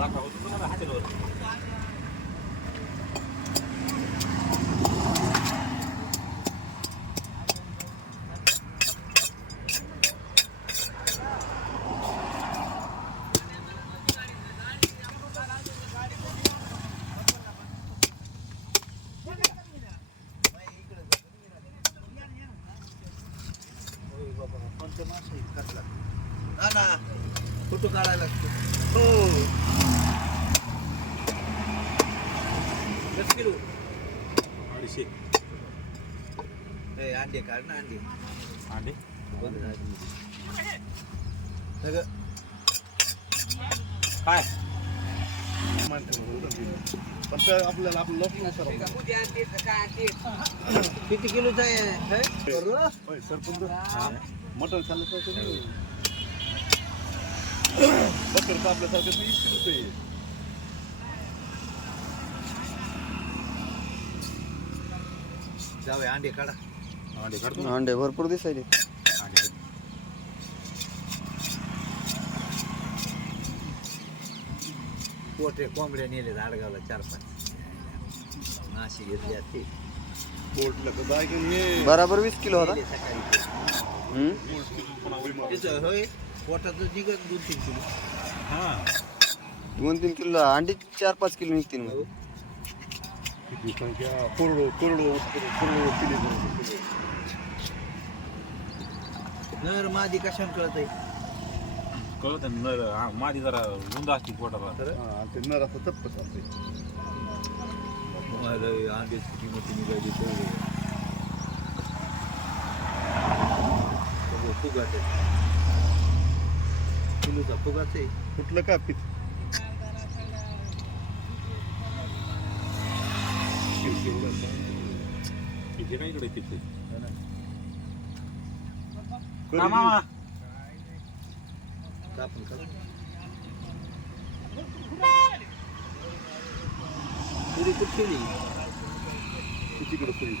রাখা হতো হাতের हा ना फोटो काढायला लागतो हो कसं किलो अडीचशे ए, अंडे काढ ना अंडे अंडे बंद सगळं काय? पण ते आपल्याला आपलं लॉस किती किलो आहे हे? सरपंच मटण खाल्लं तर बकरचं आपल्यासारखं वीस किलोचं आहे. अंडे काढा अंडे काढतो अंडे भरपूर दिसायचे अंडे पोटे कोंबड्या नेले आडगावला चार पाच. माशी घेतली असते पोटलं तर जाय की नाही. बराबर वीस किलो होता. सकाळी हम्म? होय पोटाचं निघत दोन तीन किलो. हा. दोन तीन किलो अंडी चार पाच किलो निघतील मग. हो. किती संख्या? कोरडो कोरडो कोरडो किलो. नर मादी कशाने कळत आहे कळत नर हा, माझी जरा रुंद असते पोटाला. हा, आणि ते नर असं चप्पच असते. मला अंड्याची किंमत निघाली तर फुगाट किलोचा फुगाच आहे. कुठलं का पित किती काय इकडे तिथे? कधी- हा, मामा. आपण करू? पुरी कुठे ठेवली पुरी.